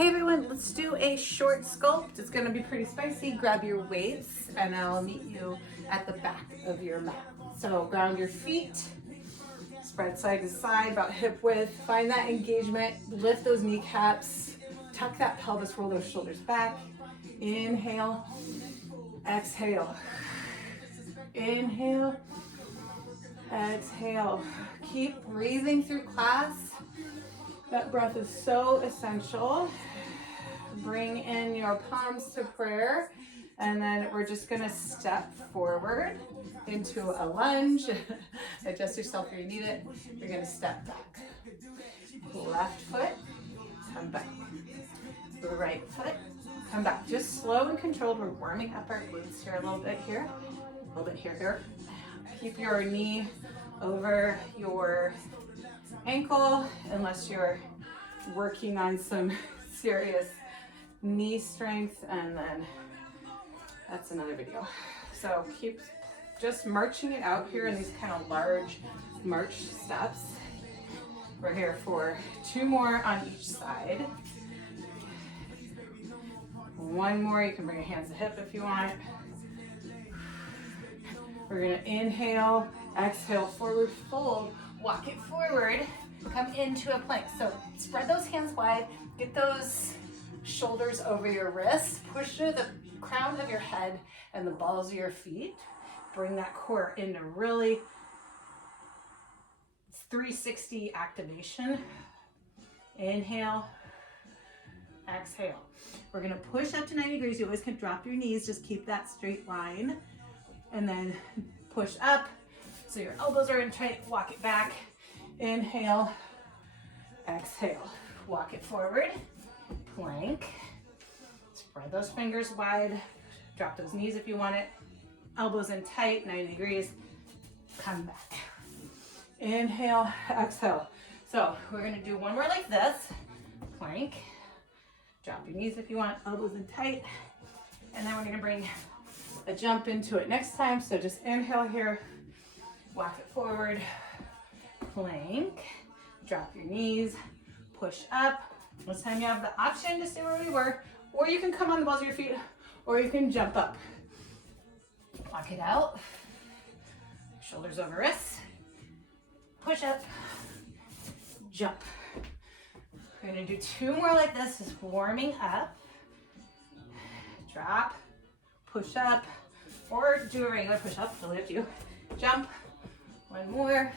Hey everyone, let's do a short sculpt. It's gonna be pretty spicy. Grab your weights and I'll meet you at the back of your mat. So ground your feet, spread side to side, about hip width. Find that engagement, lift those kneecaps, tuck that pelvis, roll those shoulders back. Inhale, exhale. Inhale, exhale. Keep breathing through class. That breath is so essential. Bring in your palms to prayer, and then we're just gonna step forward into a lunge. Adjust yourself where you need it. You're gonna step back. Left foot, come back. Right foot, come back. Just slow and controlled. We're warming up our glutes here a little bit here. A little bit here. Keep your knee over your ankle unless you're working on some serious knee strength, and then that's another video. So keep just marching it out here in these kind of large march steps. We're here for 2 more on each side. 1 more, you can bring your hands to hip if you want. We're gonna inhale, exhale, forward fold, walk it forward, come into a plank. So spread those hands wide, get those shoulders over your wrists, push through the crown of your head and the balls of your feet. Bring that core into really 360 activation. Inhale, exhale. We're gonna push up to 90 degrees. You always can drop your knees, just keep that straight line. And then push up, so your elbows are in tight, walk it back. Inhale, exhale. Walk it forward, plank. Spread those fingers wide, drop those knees if you want it. Elbows in tight, 90 degrees. Come back. Inhale, exhale. So we're gonna do 1 more like this. Plank. Drop your knees if you want, elbows in tight. And then we're gonna bring a jump into it next time. So just inhale here, walk it forward, plank, drop your knees, push up. This time you have the option to stay where we were, or you can come on the balls of your feet, or you can jump up. Walk it out, shoulders over wrists, push up, jump. We're gonna do 2 more like this, just warming up. Drop, push up, or do a regular push up, totally up to you. Jump, 1 more.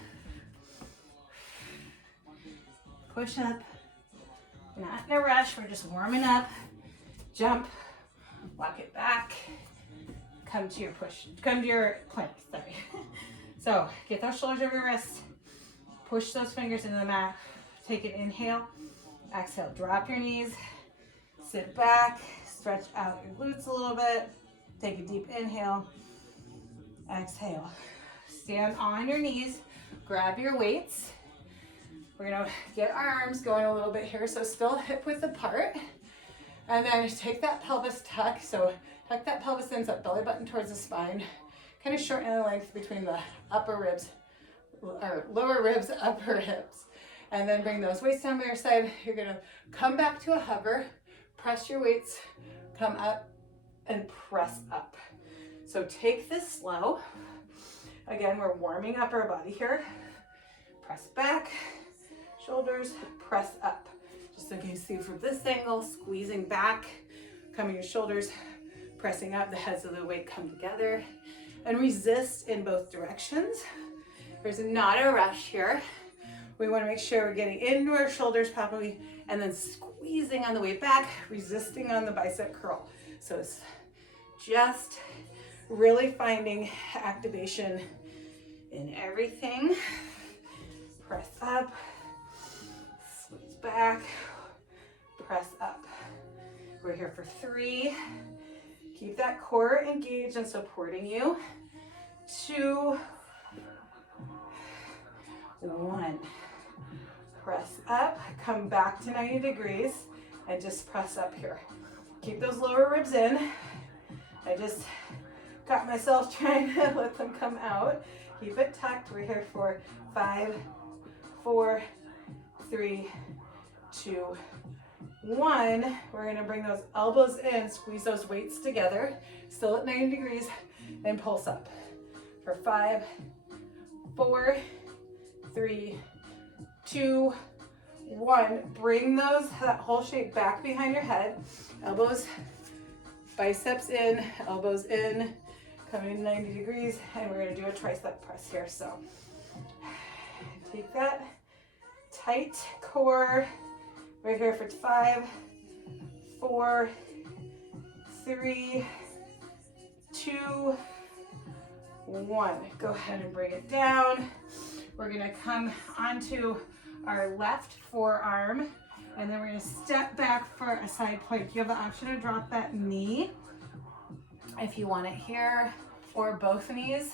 Push up, not in a rush, we're just warming up. Jump, walk it back, come to your plank, sorry. So get those shoulders over your wrists, push those fingers into the mat, take an inhale, exhale, drop your knees, sit back, stretch out your glutes a little bit, take a deep inhale, exhale. Stand on your knees, grab your weights. We're gonna get our arms going a little bit here, so still hip width apart. And then take that pelvis tuck, so tuck that pelvis in, so belly button towards the spine. Kind of shorten the length between the upper ribs, or lower ribs, upper hips. And then bring those weights down by your side. You're gonna come back to a hover, press your weights, come up and press up. So take this slow. Again, we're warming up our body here. Press back, shoulders, press up. Just so you can see from this angle, squeezing back, coming your shoulders, pressing up, the heads of the weight come together. And resist in both directions. There's not a rush here. We want to make sure we're getting into our shoulders properly and then squeezing on the way back, resisting on the bicep curl. So it's just really finding activation in everything. Press up, squeeze back, press up. We're here for 3. Keep that core engaged and supporting you. 2, 1. Press up, come back to 90 degrees and just press up here. Keep those lower ribs in. I just got myself trying to let them come out. Keep it tucked. We're here for 5, 4, 3, 2, 1, we're gonna bring those elbows in, squeeze those weights together, still at 90 degrees, and pulse up. For 5, 4, 3, 2, 1. Bring that whole shape back behind your head. Elbows, biceps in, elbows in, coming to 90 degrees, and we're gonna do a tricep press here. So take that tight core right here for 5, 4, 3, 2, 1. Go ahead and bring it down. We're gonna come onto our left forearm, and then we're gonna step back for a side plank. You have the option to drop that knee if you want it here, or both knees,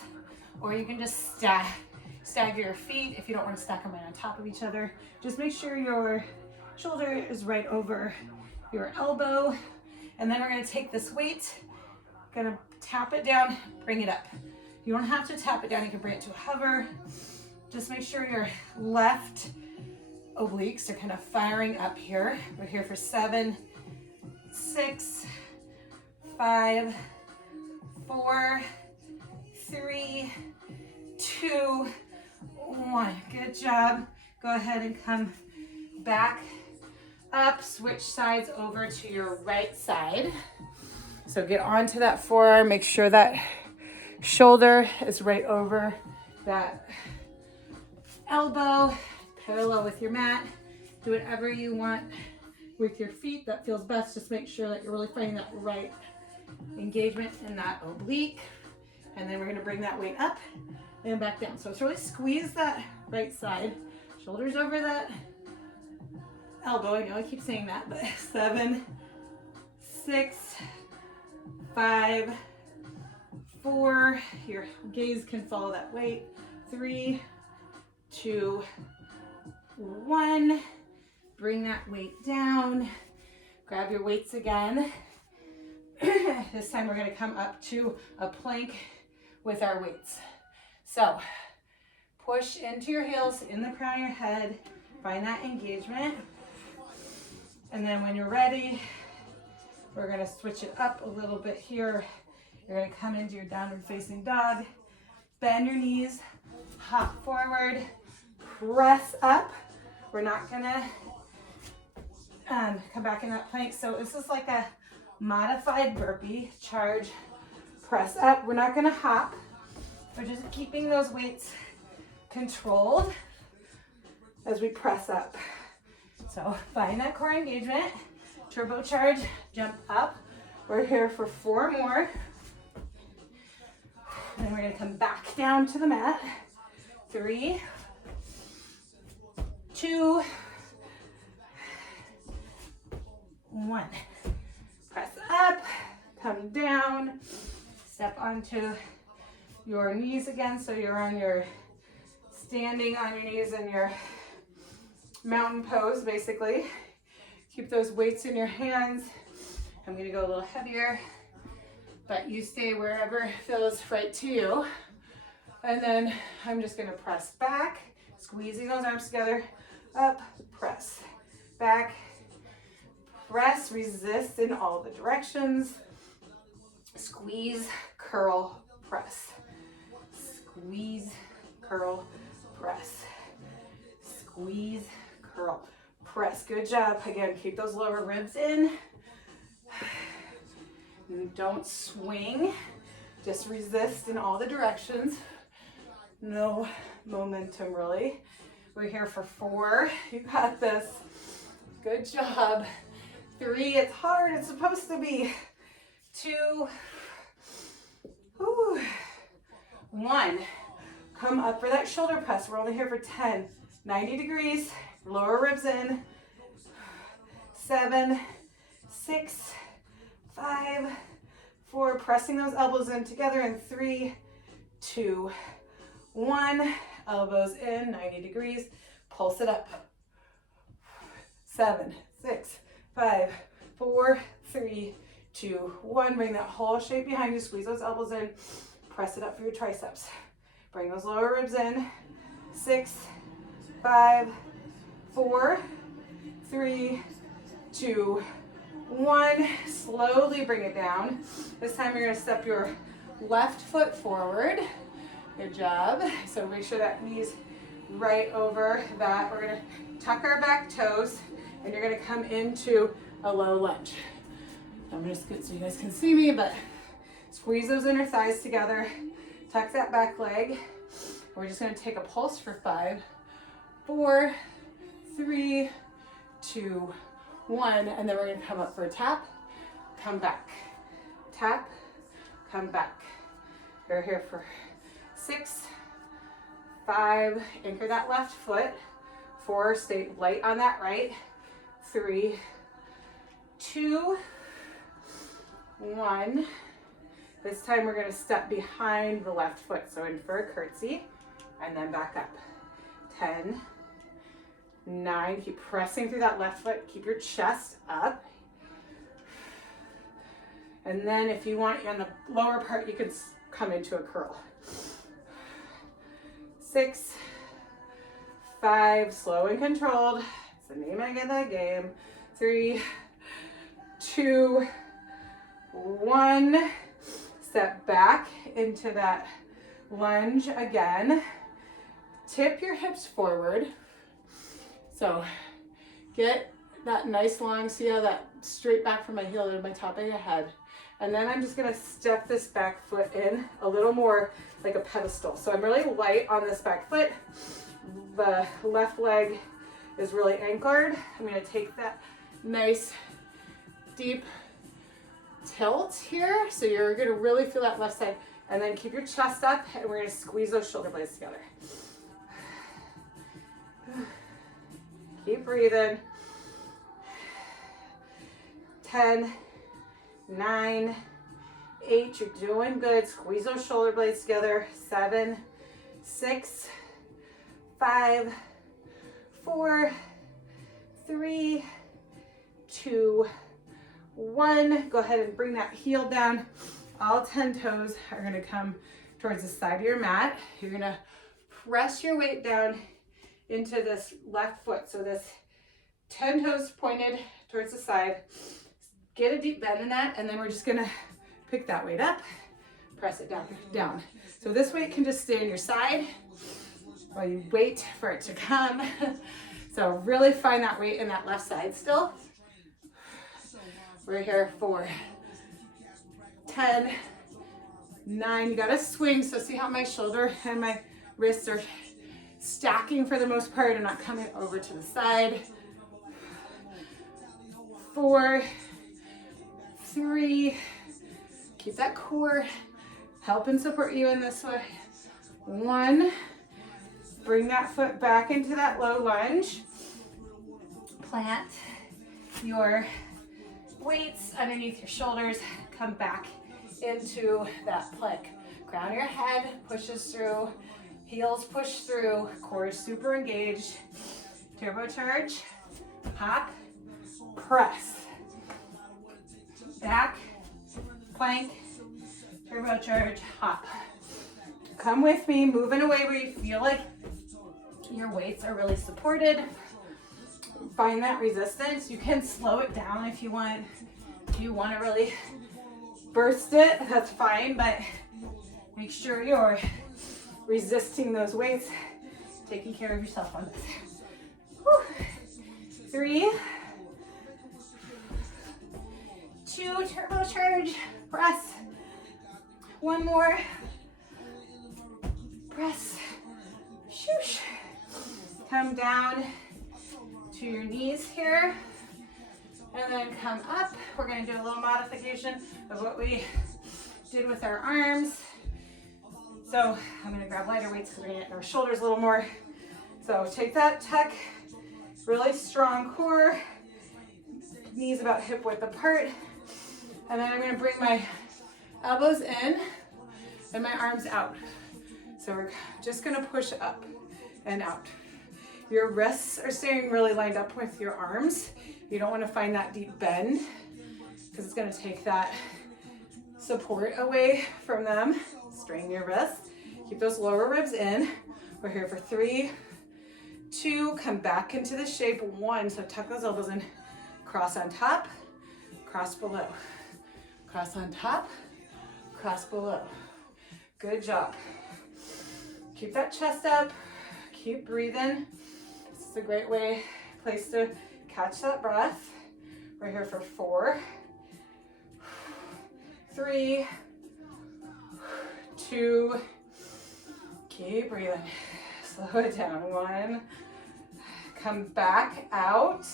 or you can just stagger your feet if you don't want to stack them right on top of each other. Just make sure your shoulder is right over your elbow, and then we're gonna take this weight, gonna tap it down, bring it up. You don't have to tap it down, you can bring it to a hover. Just make sure your left obliques are kind of firing up here. We're here for 7, 6, 5, 4, 3, 2, 1. Good job. Go ahead and come back up, switch sides over to your right side. So get onto that forearm, make sure that shoulder is right over that elbow, parallel with your mat. Do whatever you want with your feet that feels best. Just make sure that you're really finding that right engagement in that oblique. And then we're gonna bring that weight up and back down. So it's really squeeze that right side, shoulders over that elbow. I know I keep saying that, but 7, 6, 5, 4, your gaze can follow that weight. 3, 2, 1. Bring that weight down. Grab your weights again. This time we're going to come up to a plank with our weights. So push into your heels, in the crown of your head, find that engagement. And then when you're ready, we're going to switch it up a little bit here. You're going to come into your downward facing dog, bend your knees, hop forward, press up. We're not going to come back in that plank. So this is like a modified burpee, charge, press up. We're not going to hop. We're just keeping those weights controlled as we press up. So find that core engagement, turbocharge, jump up. We're here for 4 more. And then we're going to come back down to the mat. 3, 2, 1. Press up, come down, step onto your knees again. So you're on your standing on your knees in your mountain pose, basically. Keep those weights in your hands. I'm going to go a little heavier, but you stay wherever feels right to you. And then I'm just going to press back, squeezing those arms together, up, press, back, press, resist in all the directions, squeeze, curl, press, squeeze, curl, press, squeeze, curl, press. Good job. Again, keep those lower ribs in. Don't swing, just resist in all the directions. No momentum really. We're here for 4. You got this. Good job. 3, it's hard, it's supposed to be. 2, 1. Come up for that shoulder press. We're only here for 10. 90 degrees, lower ribs in. 7, 6, 5, 4, pressing those elbows in together in 3, 2, 1. Elbows in, 90 degrees. Pulse it up. 7, 6, 5, 4, 3, 2, 1. Bring that whole shape behind you. Squeeze those elbows in. Press it up for your triceps. Bring those lower ribs in. 6, 5, 4, 3, 2, 1. Slowly bring it down. This time you're gonna step your left foot forward. Good job. So make sure that knee's right over that. We're gonna tuck our back toes and you're gonna come into a low lunge. I'm gonna scoot so you guys can see me, but squeeze those inner thighs together. Tuck that back leg. We're just gonna take a pulse for 5, 4, 3, 2, 1, and then we're gonna come up for a tap, come back, tap, come back. We're here for 6, 5, anchor that left foot, 4, stay light on that right, 3, 2, 1. This time we're gonna step behind the left foot, so in for a curtsy, and then back up. 10, 9, keep pressing through that left foot, keep your chest up. And then if you want on the lower part, you can come into a curl. 6, 5, slow and controlled. It's the name of the game. 3, 2, 1. Step back into that lunge again. Tip your hips forward. So get that nice long, see how that straight back from my heel to my top of your head. And then I'm just gonna step this back foot in a little more like a pedestal. So I'm really light on this back foot. The left leg is really anchored. I'm gonna take that nice deep tilt here. So you're gonna really feel that left side. And then keep your chest up and we're gonna squeeze those shoulder blades together. Keep breathing. 10, 9, 8, you're doing good. Squeeze those shoulder blades together. 7, 6, 5, 4, 3, 2, 1. Go ahead and bring that heel down. All 10 toes are gonna come towards the side of your mat. You're gonna press your weight down into this left foot. So this 10 toes pointed towards the side. Get a deep bend in that, and then we're just gonna pick that weight up, press it down. So this weight can just stay on your side while you wait for it to come. So really find that weight in that left side still. We're here for 10, 9, you gotta swing. So see how my shoulder and my wrists are stacking for the most part and not coming over to the side. 4, 3, keep that core, help and support you in this way. 1, bring that foot back into that low lunge. Plant your weights underneath your shoulders, come back into that plank. Crown your head pushes through, heels push through, core is super engaged. Turbocharge, hop, press. Back, plank, turbocharge, hop. Come with me, move in a way where you feel like your weights are really supported. Find that resistance. You can slow it down if you want. If you want to really burst it, that's fine, but make sure you're resisting those weights, taking care of yourself on this. Whew. 3, 2, turbocharge, press. 1 more, press, shoosh. Come down to your knees here, and then come up. We're gonna do a little modification of what we did with our arms. So I'm gonna grab lighter weights because we're gonna get our shoulders a little more. So take that tuck, really strong core, knees about hip width apart. And then I'm gonna bring my elbows in and my arms out. So we're just gonna push up and out. Your wrists are staying really lined up with your arms. You don't wanna find that deep bend because it's gonna take that support away from them. Straighten your wrists. Keep those lower ribs in. We're here for 3, 2, come back into the shape. 1, so tuck those elbows in. Cross on top, cross below. Cross on top, cross below. Good job. Keep that chest up, keep breathing. This is a great place to catch that breath. We're here for 4, 3, 2, keep breathing. Slow it down. 1, come back out,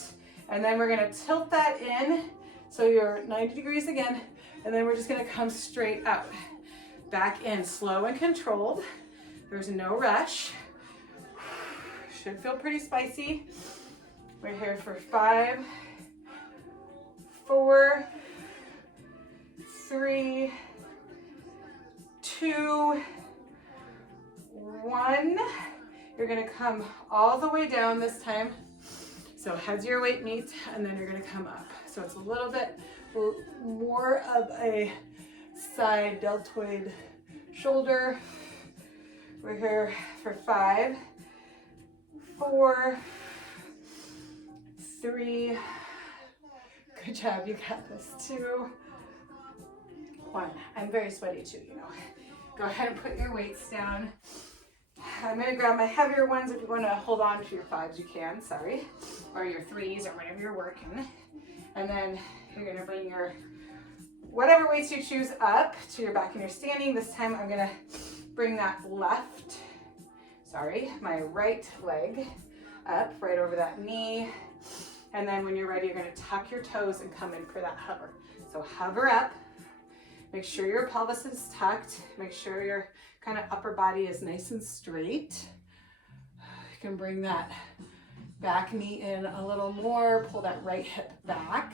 and then we're gonna tilt that in so you're 90 degrees again, and then we're just gonna come straight out. Back in, slow and controlled. There's no rush. Should feel pretty spicy. We're here for 5, 4, 3, 2, 1. You're gonna come all the way down this time. So heads your weight meet, and then you're gonna come up. So it's a little bit more of a side deltoid shoulder. We're here for 5, 4, 3, good job, you got this, 2, 1. I'm very sweaty too, you know. Go ahead and put your weights down. I'm gonna grab my heavier ones. If you wanna hold on to your 5s, you can, sorry. Or your 3s, or whatever you're working. And then you're gonna bring your whatever weights you choose up to your back and you're standing. This time I'm gonna bring that my right leg up right over that knee. And then when you're ready, you're gonna tuck your toes and come in for that hover. So hover up, make sure your pelvis is tucked, make sure your kind of upper body is nice and straight. You can bring that back knee in a little more, pull that right hip back.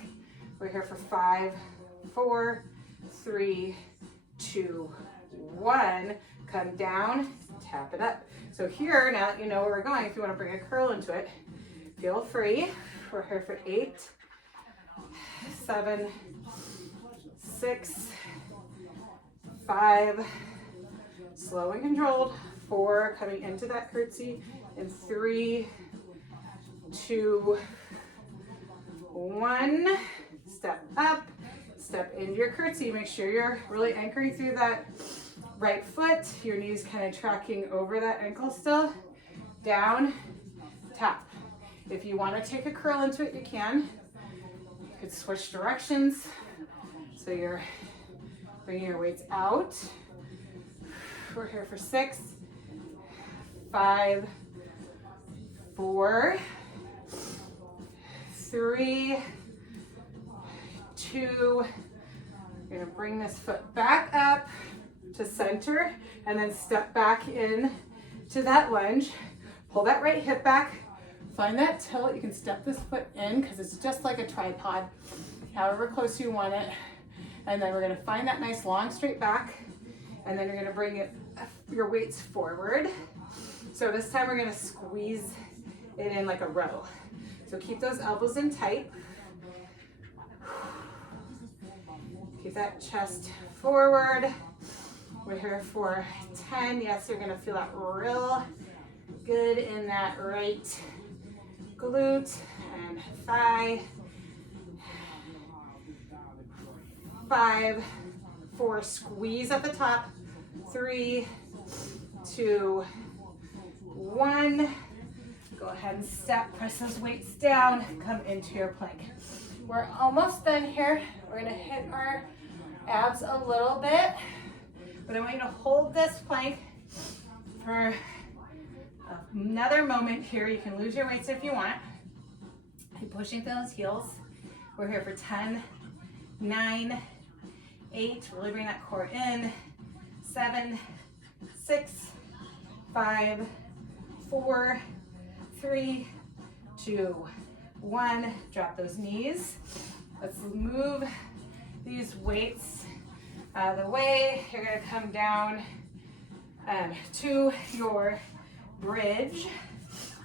We're here for 5, 4, 3, 2, 1. Come down, tap it up. So here, now that you know where we're going, if you want to bring a curl into it, feel free. We're here for 8, 7, 6, 5, slow and controlled, 4, coming into that curtsy, and 3, 2, 1. Step up, step into your curtsy. Make sure you're really anchoring through that right foot. Your knees kind of tracking over that ankle still. Down, tap. If you want to take a curl into it, you can. You could switch directions. So you're bringing your weights out. We're here for 6, 5, 4, 3, 2. You're gonna bring this foot back up to center and then step back in to that lunge. Pull that right hip back, find that tilt. You can step this foot in because it's just like a tripod, however close you want it. And then we're gonna find that nice long straight back, and then you're gonna bring your weights forward. So this time we're gonna squeeze it in like a row. So keep those elbows in tight. Keep that chest forward. We're here for 10. Yes, you're gonna feel that real good in that right glute and thigh. 5, 4, squeeze at the top. 3, 2, 1. Go ahead and step, press those weights down, come into your plank. We're almost done here. We're gonna hit our abs a little bit, but I want you to hold this plank for another moment here. You can lose your weights if you want. Keep pushing those heels. We're here for 10, 9, 8, really bring that core in. 7, 6, 5, 4, 3, 2, 1. Drop those knees. Let's move these weights out of the way. You're gonna come down to your bridge.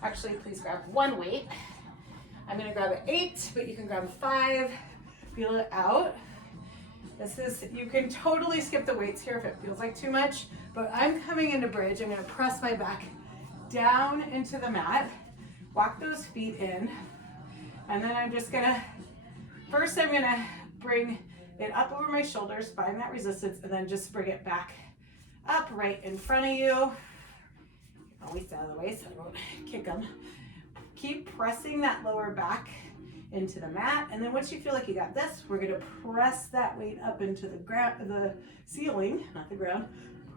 Actually, please grab one weight. I'm gonna grab an 8, but you can grab a 5. Feel it out. You can totally skip the weights here if it feels like too much, but I'm coming into bridge. I'm gonna press my back down into the mat, walk those feet in, and then I'm just gonna first I'm gonna bring it up over my shoulders, find that resistance, and then just bring it back up right in front of you. Always out of the way so I won't kick them. Keep pressing that lower back into the mat, and then once you feel like you got this, we're gonna press that weight up into the ground, the ceiling, not the ground.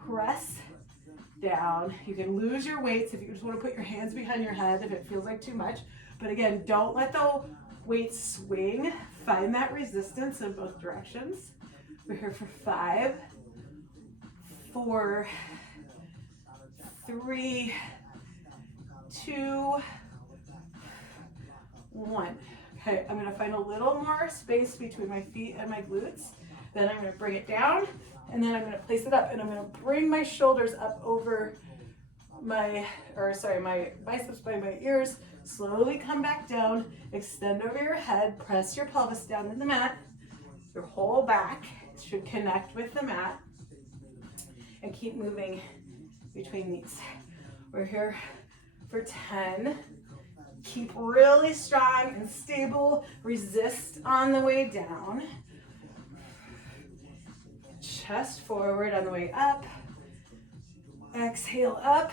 Press down. You can lose your weights if you just want to put your hands behind your head if it feels like too much. But again, don't let the weights swing. Find that resistance in both directions. We're here for 5, 4, 3, 2, 1. Okay, I'm gonna find a little more space between my feet and my glutes. Then I'm gonna bring it down, and then I'm gonna place it up, and I'm gonna bring my shoulders up over my biceps by my ears. Slowly come back down, extend over your head, press your pelvis down to the mat. Your whole back should connect with the mat, and keep moving between these. We're here for 10. Keep really strong and stable. Resist on the way down. Chest forward on the way up. Exhale up.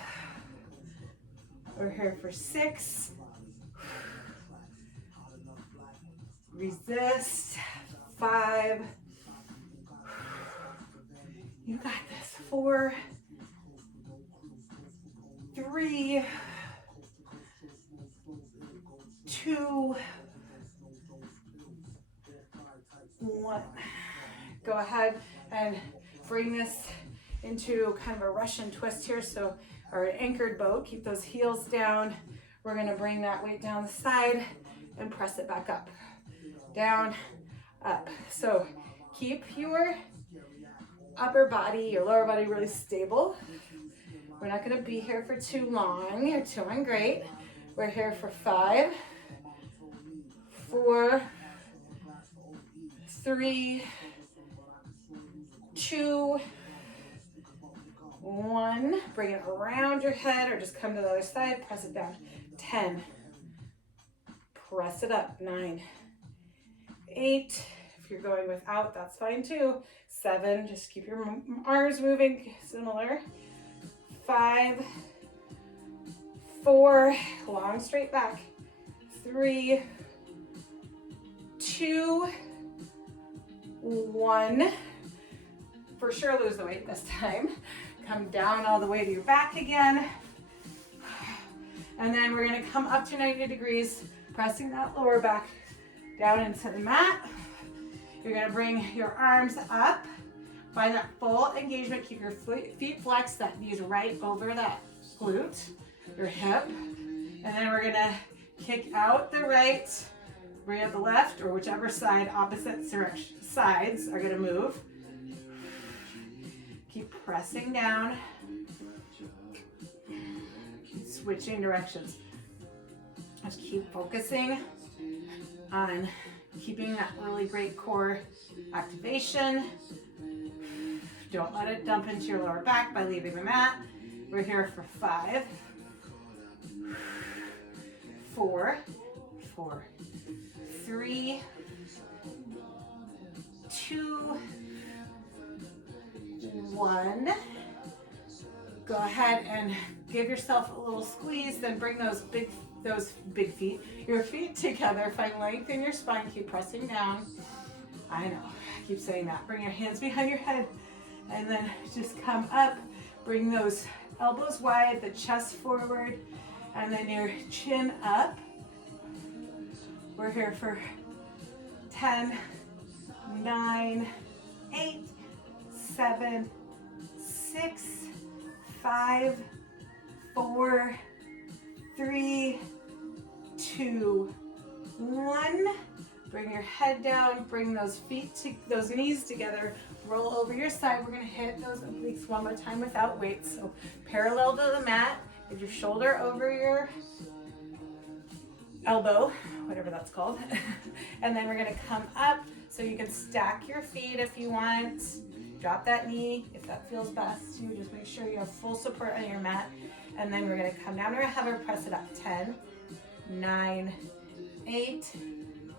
We're here for 6. Resist. 5. You got this. 4, 3, 2, 1. Go ahead and bring this into kind of a Russian twist here, or an anchored boat. Keep those heels down. We're gonna bring that weight down the side and press it back up. Down, up. So keep your upper body, your lower body really stable. We're not gonna be here for too long. You're doing great. We're here for 5, 4, 3, 2, 1. Bring it around your head or just come to the other side. Press it down. 10. Press it up. 9, 8. If you're going without, that's fine too. 7. Just keep your arms moving. Similar. 5, 4. Long straight back. 3, 2, 1. For sure lose the weight this time. Come down all the way to your back again. And then we're gonna come up to 90 degrees, pressing that lower back down into the mat. You're gonna bring your arms up. Find that full engagement. Keep your feet flexed, that knees right over that glute, your hip. And then we're gonna kick out the right, bring up the left, or whichever side, opposite sides are gonna move. Keep pressing down. Keep switching directions. Just keep focusing on keeping that really great core activation. Don't let it dump into your lower back by leaving the mat. We're here for 5, 4, 3, 2, 1. Go ahead and give yourself a little squeeze, then bring those big feet, your feet together. Find length in your spine. Keep pressing down. I know, I keep saying that. Bring your hands behind your head, and then just come up. Bring those elbows wide, the chest forward, and then your chin up. We're here for 10, 9, 8, 7, 6, 5, 4, 3, 2, 1. Bring your head down, bring those those knees together, roll over your side. We're gonna hit those obliques one more time without weight. So parallel to the mat, get your shoulder over your elbow, whatever that's called. And then we're gonna come up so you can stack your feet if you want. Drop that knee if that feels best too. Just make sure you have full support on your mat. And then we're gonna come down to a hover, press it up. 10, 9, 8,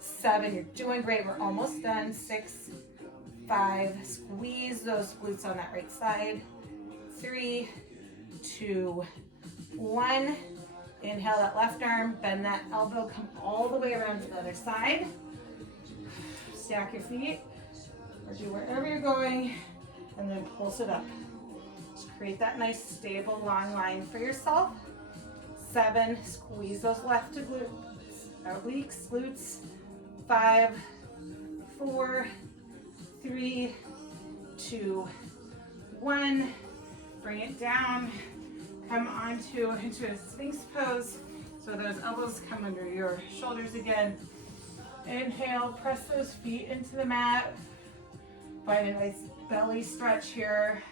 7, you're doing great. We're almost done. 6, 5, squeeze those glutes on that right side. 3, 2, 1. Inhale that left arm, bend that elbow, come all the way around to the other side. Stack your feet, or do wherever you're going, and then pulse it up. Just create that nice, stable, long line for yourself. 7, squeeze those left obliques, glutes. 5, 4, 3, 2, 1. Bring it down. Come into a Sphinx pose. So those elbows come under your shoulders again. Inhale, press those feet into the mat. Find a nice belly stretch here.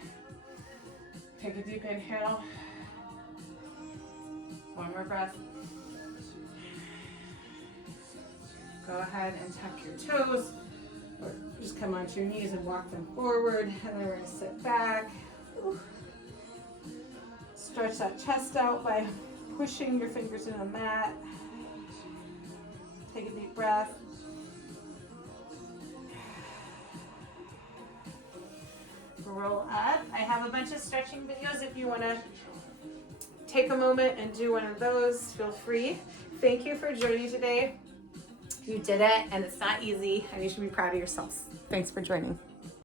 Take a deep inhale. One more breath. Go ahead and tuck your toes, or just come onto your knees and walk them forward. And then we're gonna sit back. Ooh. Stretch that chest out by pushing your fingers into the mat. Take a deep breath. Roll up. I have a bunch of stretching videos. If you want to take a moment and do one of those, feel free. Thank you for joining today. You did it, and it's not easy, and you should be proud of yourselves. Thanks for joining.